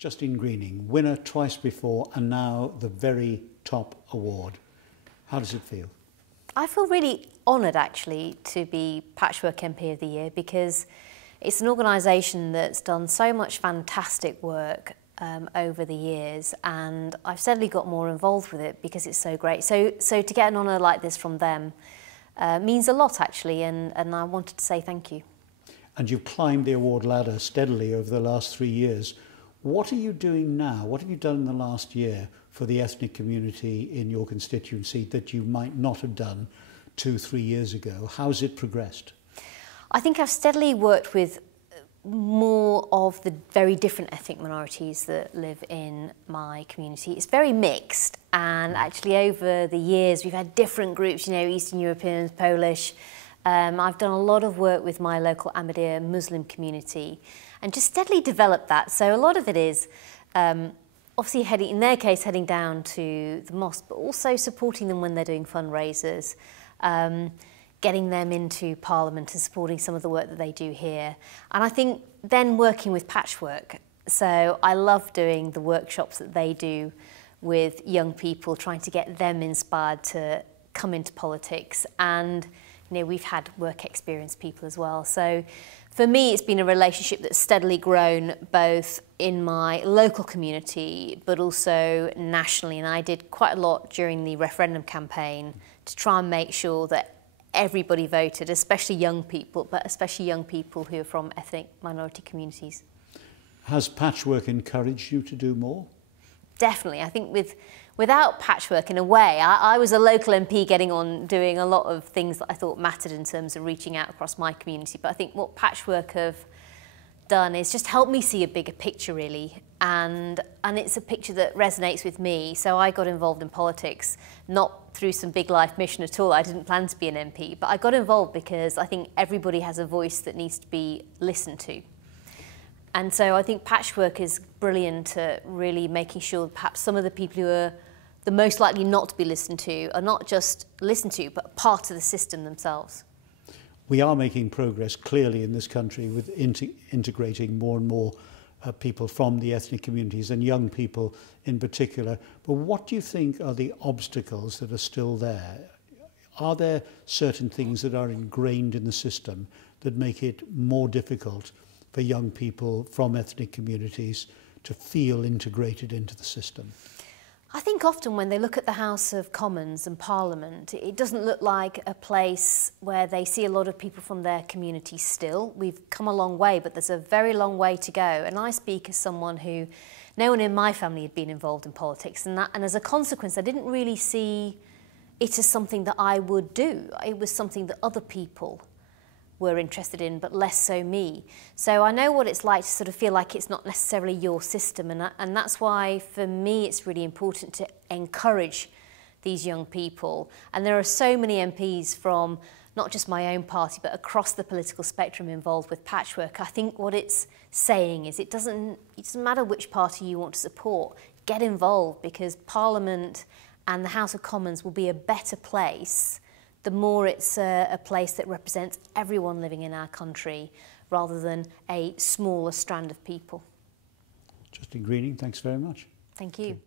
Justine Greening, winner twice before and now the very top award. How does it feel? I feel really honoured actually to be Patchwork MP of the Year, because it's an organisation that's done so much fantastic work over the years, and I've steadily got more involved with it because it's so great. So to get an honour like this from them means a lot actually, and I wanted to say thank you. And you've climbed the award ladder steadily over the last 3 years. What are you doing now? What have you done in the last year for the ethnic community in your constituency that you might not have done 2-3 years ago? How's it progressed? I think I've steadily worked with more of the very different ethnic minorities that live in my community. It's very mixed, and actually over the years we've had different groups, you know, Eastern Europeans, Polish. I've done a lot of work with my local Ahmadiyya Muslim community and just steadily developed that. So a lot of it is obviously in their case heading down to the mosque, but also supporting them when they're doing fundraisers, getting them into Parliament and supporting some of the work that they do here. And I think then working with Patchwork. So I love doing the workshops that they do with young people, trying to get them inspired to come into politics. And you know, we've had work experience people as well. So for me, it's been a relationship that's steadily grown both in my local community, but also nationally. And I did quite a lot during the referendum campaign to try and make sure that everybody voted, especially young people, but especially young people who are from ethnic minority communities. Has Patchwork encouraged you to do more? Definitely. I think without Patchwork, in a way, I was a local MP getting on doing a lot of things that I thought mattered in terms of reaching out across my community. But I think what Patchwork have done is just help me see a bigger picture, really. And it's a picture that resonates with me. So I got involved in politics, not through some big life mission at all. I didn't plan to be an MP, but I got involved because I think everybody has a voice that needs to be listened to. And so I think Patchwork is brilliant at really making sure perhaps some of the people who are the most likely not to be listened to are not just listened to, but part of the system themselves. We are making progress clearly in this country with integrating more and more people from the ethnic communities and young people in particular. But what do you think are the obstacles that are still there? Are there certain things that are ingrained in the system that make it more difficult for young people from ethnic communities to feel integrated into the system? I think often when they look at the House of Commons and Parliament, it doesn't look like a place where they see a lot of people from their community still. We've come a long way, but there's a very long way to go. And I speak as someone who, no one in my family had been involved in politics, and as a consequence, I didn't really see it as something that I would do. It was something that other people were interested in, but less so me. So I know what it's like to sort of feel like it's not necessarily your system, and that's why for me it's really important to encourage these young people. And there are so many MPs from not just my own party, but across the political spectrum involved with Patchwork. I think what it's saying is it doesn't matter which party you want to support, get involved, because Parliament and the House of Commons will be a better place the more it's a place that represents everyone living in our country rather than a smaller strand of people. Justine Greening, thanks very much. Thank you.